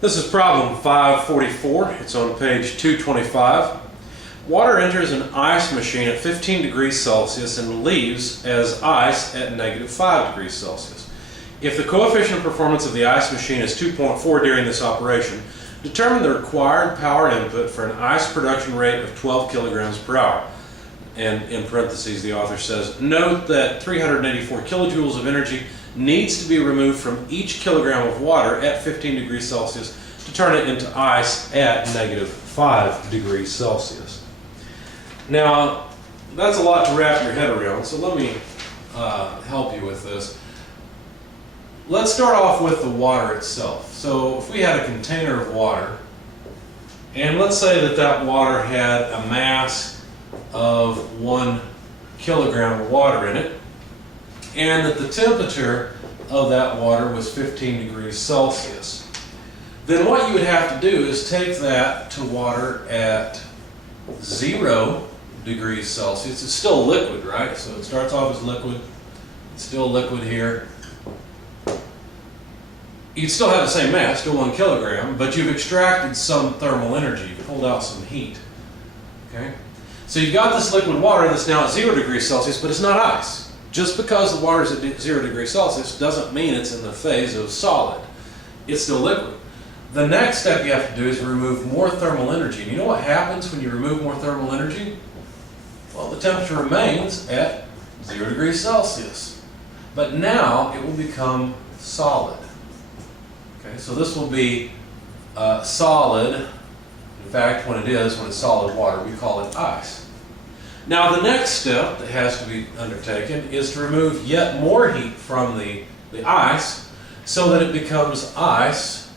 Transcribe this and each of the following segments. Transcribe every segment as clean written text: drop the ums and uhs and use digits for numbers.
This is problem 544. It's on page 225. Water enters an ice machine at 15 degrees Celsius and leaves as ice at -5 degrees Celsius. If the coefficient of performance of the ice machine is 2.4 during this operation, determine the required power input for an ice production rate of 12 kilograms per hour. And in parentheses, the author says, note that 384 kilojoules of energy needs to be removed from each kilogram of water at 15 degrees Celsius to turn it into ice at -5 degrees Celsius. Now, that's a lot to wrap your head around, so let me help you with this. Let's start off with the water itself. So if we had a container of water, and let's say that that water had a mass of 1 kilogram of water in it, and that the temperature of that water was 15 degrees Celsius. Then what you would have to do is take that to water at 0 degrees Celsius. It's still liquid, right? So it starts off as liquid. It's still liquid here. You'd still have the same mass, still 1 kilogram, but you've extracted some thermal energy. You've pulled out some heat. Okay? So you've got this liquid water that's now at 0 degrees Celsius, but it's not ice. Just because the water is at 0 degrees Celsius doesn't mean it's in the phase of solid. It's still liquid. The next step you have to do is remove more thermal energy. And you know what happens when you remove more thermal energy? Well, the temperature remains at 0 degrees Celsius. But now it will become solid. Okay, so this will be solid. In fact, when it's solid water, we call it ice. Now the next step that has to be undertaken is to remove yet more heat from the ice so that it becomes ice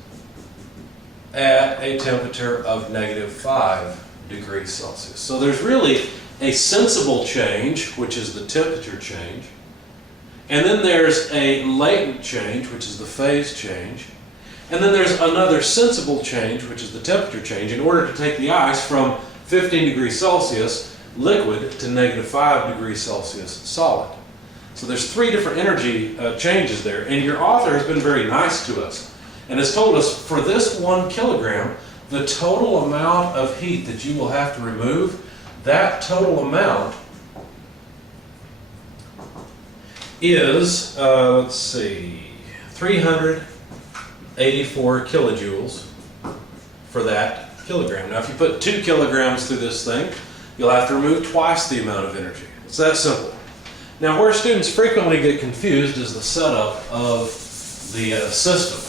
at a temperature of -5 degrees Celsius. So there's really a sensible change, which is the temperature change, and then there's a latent change, which is the phase change, and then there's another sensible change, which is the temperature change, in order to take the ice from 15 degrees Celsius liquid to -5 degrees Celsius solid. So there's 3 different energy changes there, and your author has been very nice to us and has told us for this 1 kilogram, the total amount of heat that you will have to remove, that total amount is, let's see, 384 kilojoules for that kilogram. Now if you put 2 kilograms through this thing, you'll have to remove twice the amount of energy. It's that simple. Now where students frequently get confused is the setup of the system.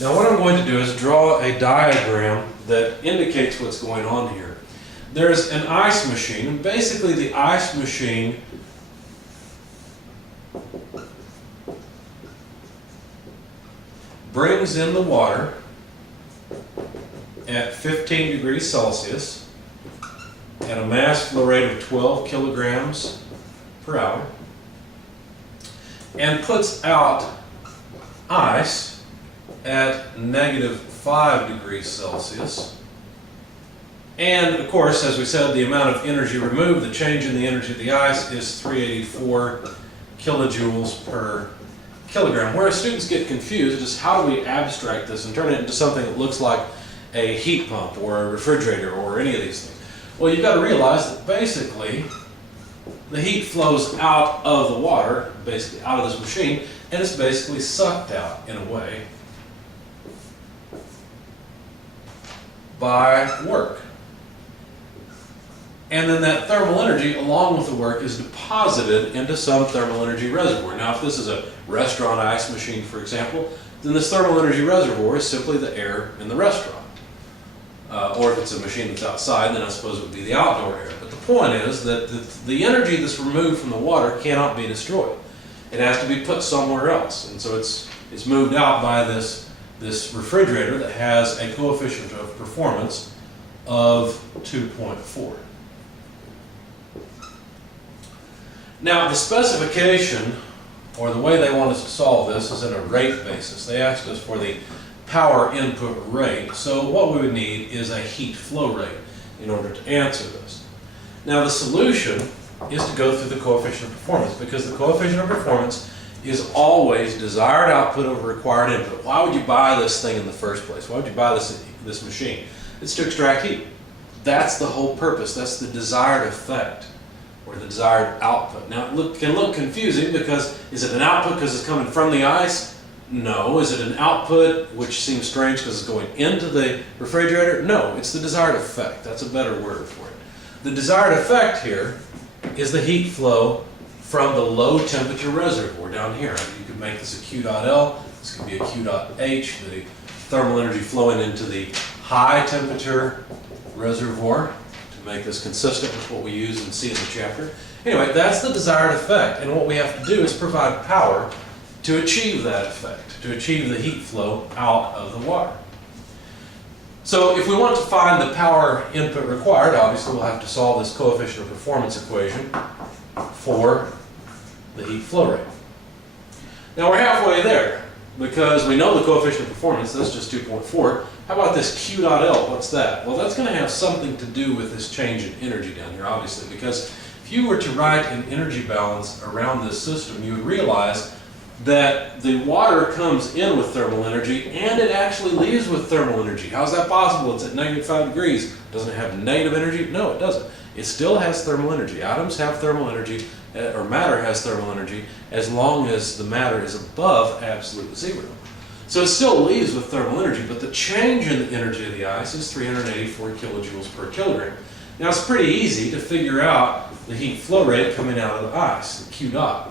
Now what I'm going to do is draw a diagram that indicates what's going on here. There's an ice machine, and basically the ice machine brings in the water at 15 degrees Celsius at a mass flow rate of 12 kilograms per hour and puts out ice at -5 degrees Celsius. And of course, as we said, the amount of energy removed, the change in the energy of the ice, is 384 kilojoules per kilogram. Where students get confused is how do we abstract this and turn it into something that looks like a heat pump or a refrigerator or any of these things. Well, you've got to realize that basically the heat flows out of the water, basically out of this machine, and it's basically sucked out in a way by work. And then that thermal energy, along with the work, is deposited into some thermal energy reservoir. Now, if this is a restaurant ice machine, for example, then this thermal energy reservoir is simply the air in the restaurant. Or if it's a machine that's outside, then I suppose it would be the outdoor air. But the point is that the energy that's removed from the water cannot be destroyed. It has to be put somewhere else. And so it's moved out by this refrigerator that has a coefficient of performance of 2.4. Now the specification, or the way they want us to solve this, is in a rate basis. They asked us for the power input rate. So what we would need is a heat flow rate in order to answer this. Now the solution is to go through the coefficient of performance, because the coefficient of performance is always desired output over required input. Why would you buy this thing in the first place? Why would you buy this machine? It's to extract heat. That's the whole purpose. That's the desired effect, or the desired output. Now, it can look confusing because is it an output because it's coming from the ice? No. Is it an output, which seems strange because it's going into the refrigerator? No, it's the desired effect. That's a better word for it. The desired effect here is the heat flow from the low temperature reservoir down here. You could make this a Q dot L, this could be a Q dot H, the thermal energy flowing into the high temperature reservoir to make this consistent with what we use and see in the chapter. Anyway, that's the desired effect, and what we have to do is provide power to achieve that effect, to achieve the heat flow out of the water. So if we want to find the power input required, obviously we'll have to solve this coefficient of performance equation for the heat flow rate. Now we're halfway there because we know the coefficient of performance, that's just 2.4. How about this Q dot L? What's that? Well, that's going to have something to do with this change in energy down here, obviously, because if you were to write an energy balance around this system, you would realize that the water comes in with thermal energy and it actually leaves with thermal energy. How's that possible? It's at -5 degrees. Doesn't it have negative energy? No, it doesn't. It still has thermal energy. Atoms have thermal energy, or matter has thermal energy, as long as the matter is above absolute zero. So it still leaves with thermal energy, but the change in the energy of the ice is 384 kilojoules per kilogram. Now it's pretty easy to figure out the heat flow rate coming out of the ice, the Q dot.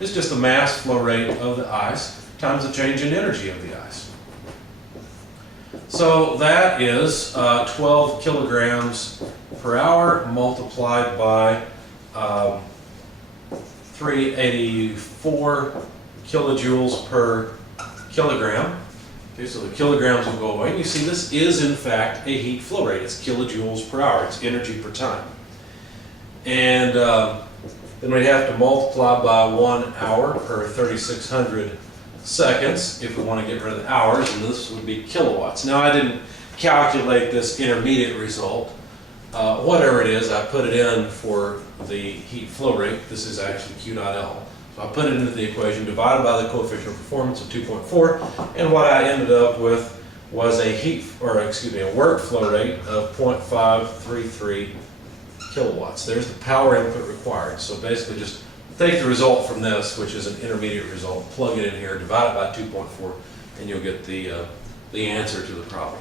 It's just the mass flow rate of the ice times the change in energy of the ice. So that is 12 kilograms per hour multiplied by 384 kilojoules per kilogram. Okay, so the kilograms will go away. And you see this is in fact a heat flow rate. It's kilojoules per hour. It's energy per time. And then we'd have to multiply by 1 hour per 3,600 seconds if we want to get rid of the hours, and this would be kilowatts. Now I didn't calculate this intermediate result. Whatever it is, I put it in for the heat flow rate. This is actually Q dot L. So I put it into the equation, divided by the coefficient of performance of 2.4, and what I ended up with was a work flow rate of 0.533 kilowatts. There's the power input required. So basically just take the result from this, which is an intermediate result, plug it in here, divide it by 2.4, and you'll get the answer to the problem.